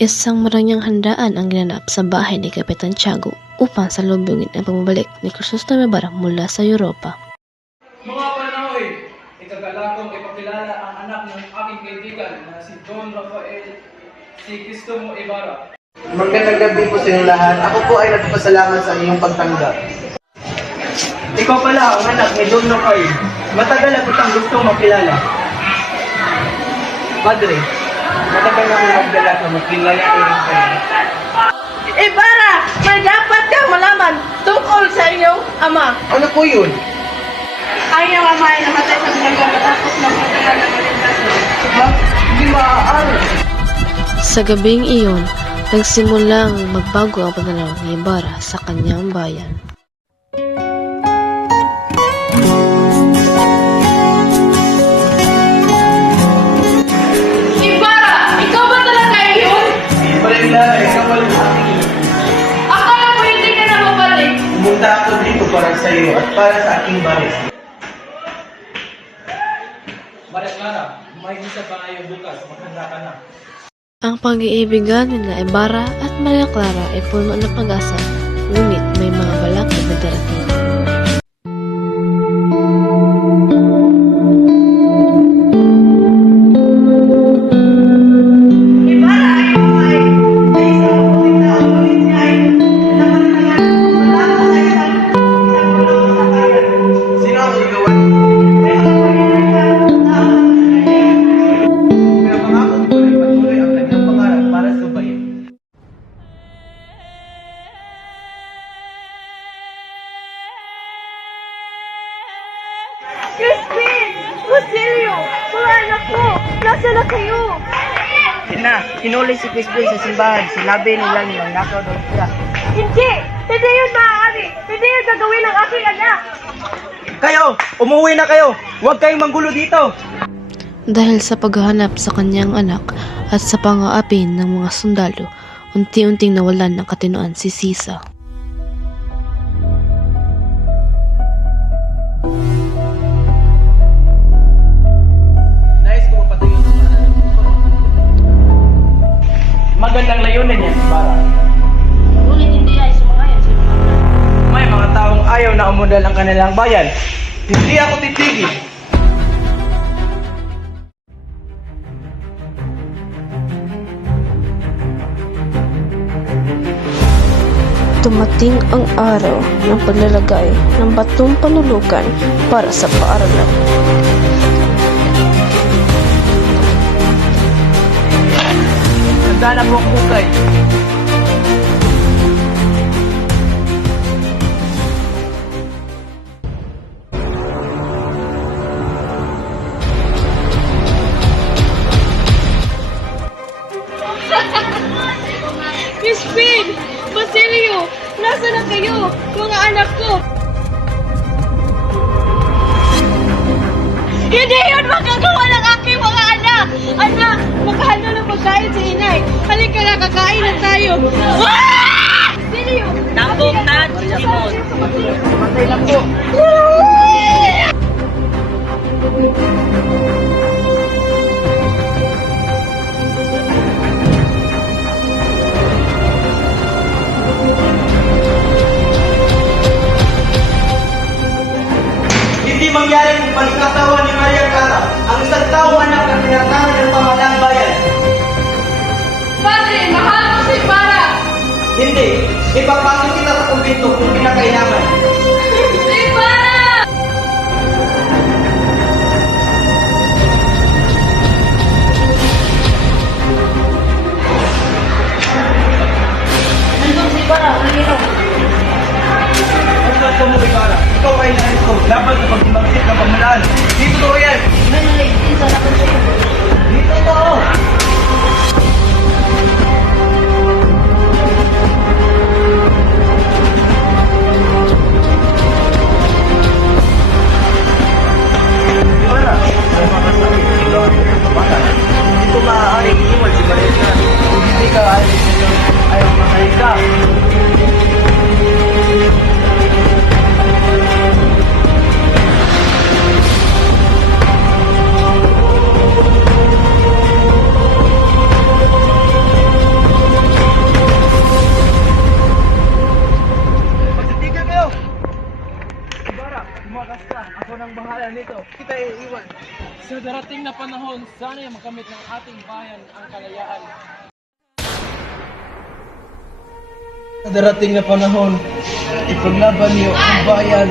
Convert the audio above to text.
Isang maranyang handaan ang ginanap sa bahay ni Kapitan Tiago upang salubungin ang pagbabalik ni Crisostemo Ibarra mula sa Europa. Mga panahoy, ikagalakong ipakilala ang anak ng aking kaibigan na si Don Rafael si Crisostemo Ibarra. Magandang gabi po sa inyong lahat. Ako po ay nagpasalamat sa inyong pagtanggap. Ikaw pala ang anak ni Don Rafael. Matagal na kitang gustong makilala. Padre, matagal na akong magdala na makilala ko rin kayo. Ibarra, may dapat kang malaman tungkol sa iyong ama. Ano po yun? Ang iyong ama ay namatay sa mga matapos na magdala ng maligtasan. Ha? Hindi maaari. Sa gabing iyon, nagsimulang magbago ang pananaw ni Ibarra sa kanyang bayan. Ibarra, ikaw ba talaga iyon? Paregla, ikaw walang aking. Akala ko hindi ka na mabalik. Pumunta ako dito para sa iyo at para sa aking baris. Maria Clara, may isa pa ngayon bukas. Maghanda ka na. Ang pag-iibigan nila Ibarra at Maria Clara ay puno ng pag-asa, ngunit may mga balakid na darating. Ibarra, ikaw ay isang mabuting tao, ngunit siya ay napantayan. Wala ko sa isang pulo sa bayan. Sino ang igawan? Pero kung hindi ka tao sa kanya. Pero pangako ko ay patuloy ang kanyang pangarap para sa bayan. Crispin! Rosilio! Mga anak ko! Nasa na kayo? Ina, hinuli si Crispin sa simbahan. Sinabi nila nilang nakaw daw siya. Hindi! Hindi yun maaari! Hindi yun gagawin ng aking anak! Kayo! Umuwi na kayo! Huwag kayong manggulo dito! Dahil sa paghahanap sa kanyang anak at sa pangaapin ng mga sundalo, unti-unting nawalan ng katinoan si Sisa. Nais ko mapatayin ang pangalan ng magandang layunin yan, Ibarra. Ngunit hindi ay sumakayan sa mga May mga taong ayaw na umundal ang kanilang bayan. Hindi ako titigil. Dumating ang araw ng paglalagay ng batong panulukan para sa paaralan. Handa na po ang hukay. Crispin! Basilio! Nasa na kayo? Mga anak ko! Hindi yun magagawa ng aking mga anak! Anak! Makahalo ng pagkain sa inay! Halika na, kakain na tayo! Ah! Basilio! Tambok na, Simon. Matay na po! Hindi mangyari kung panikasawa ni Maria Clara, ang isang taong anak na tinatawag ng pamahalang bayan. Padre, mahal ko si Ibarra! Hindi, ipapasok kita sa kumbento kung pinakailangan. Si Ibarra! Nandun si Ibarra, ulinom. Ang mo, Ibarra, ikaw ay nais ko laban sa pagsimagsik ng pamahalaan. Dito to yan! Nanay, isa na ko sa'yo. Dito to! Sana'y makamit ng ating bayan ang kalayaan. Sa darating na panahon, ipaglaban niyo ang bayan